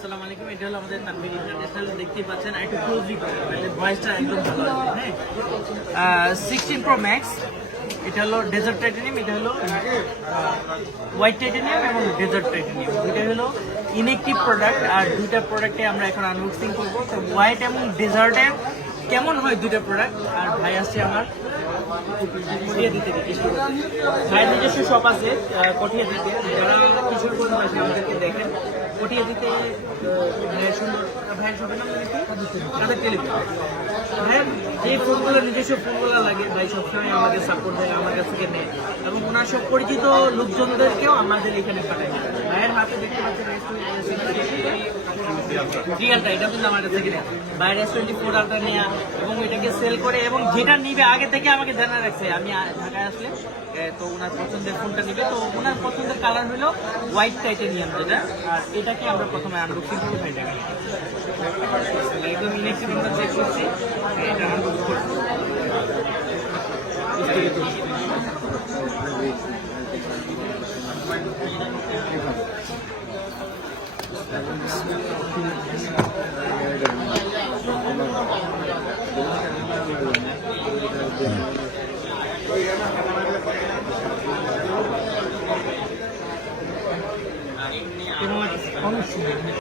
আসসালামু আলাইকুম। এটা হলো আমাদের তানভীর ইন্টারন্যাশনাল, দেখতেই পাচ্ছেন। একটু ক্লোজলি ভয়েসটা একদম ভালো আসবে। হ্যাঁ, 16 Pro Max, এটা হলো ডেজার্ট টাইটানিয়াম, এটা হলো হোয়াইট টাইটানিয়াম এবং ডেজার্ট টাইটানিয়াম। দুইটা হলো ইনেকটিভ প্রোডাক্ট, আর দুইটা প্রোডাক্টে আমরা এখন আনবক্সিং করবো। তো হোয়াইট এবং ডেজার্টের কেমন হয় দুইটা প্রোডাক্ট, আর ভাই আসছে আমার কঠিয়া দিতে ভাইয়ের নিজস্ব শপ আছে কঠিয়া দিতে। যারা কিশোরগঞ্জ আসে আমাদেরকে দেখেন, কঠিয়া দিতে ভাইয়ের সুন্দর, ভাইয়ের শপের নাম তাদের টেলিফোন। ভাইয়ের যে ফোনগুলো নিজস্ব ফোনগুলো লাগে, ভাই সবসময় আমাদের সাপোর্ট দেয়, আমার কাছ থেকে নেয়, এবং ওনার সব পরিচিত লোকজনদেরকেও আমাদের এখানে পাঠায়। ভাইয়ের হাতে দেখতে পাচ্ছেন রিয়ালটা, এটা কিন্তু আমার কাছ থেকে নেয়। ভাইয়ের S24 Ultra নেয়া, এবং এটাকে সেল করে, এবং যেটা নিবে আগে থেকে আমাকে জানা রাখছে আমি ঢাকায় আসলে তো ওনার পছন্দের ফোনটা নিবে। তো ওনার পছন্দের কালার হলো হোয়াইট টাইটানিয়াম যেটা, আর এটাকে আমরা প্রথমে আনবক্সিং করবো। ভাইটাকে একদম ইলেকট্রিক আমরা চেক করছি, এটা আনবক্স করবো। অবশ্যই